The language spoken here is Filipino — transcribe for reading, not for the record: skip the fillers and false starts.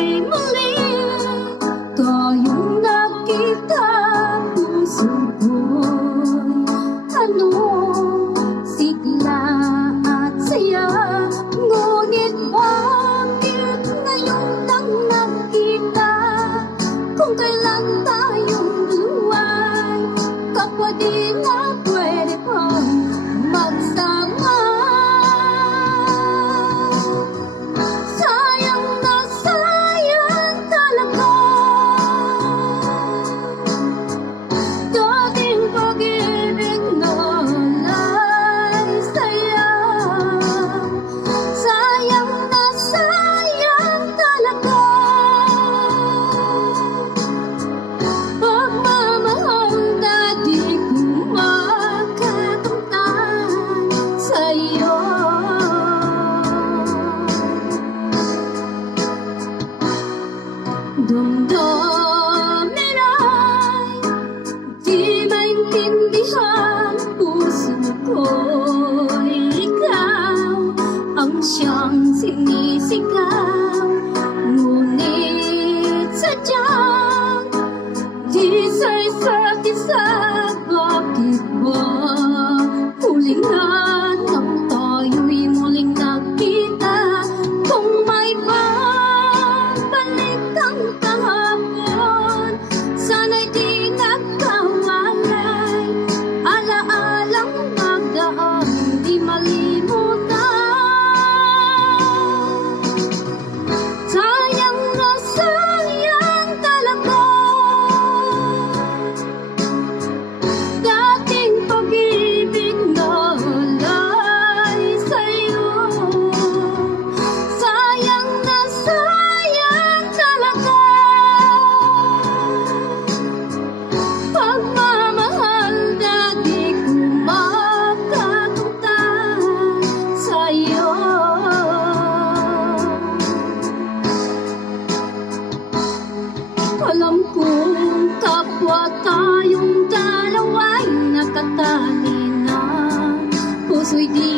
ako'y muli tayong nakita. Puso ko'y anong sigla at saya, ngunit bakit ngayon lang nakita? Kung kailan tayong dulu'y kapwa, di nga pwede pang magsama. Sayang na sayang talaga dating pag-ibig na alay saya. Sayang na sayang talaga pagmamahal na di ko makakamtan sa'yo. Damdamin ay di maintindihan, puso ko'y ikaw ang siyang sinisigaw. Ngunit sadyang di sa isa't isa, bakit ba huli nga nang tayo'y muling nagkita? Kung may babalik ang kahapon, sana'y di nagkawalay. Alaalang nagdaan, di malimutan. Sayang na sayang talaga dating pag-ibig na alay sa'yo. Sayang na sayang talaga pagmamahal na di ko makakamtan sa'yo. Alam kong kapwa tayong dalawa'y nakatali na, puso'y di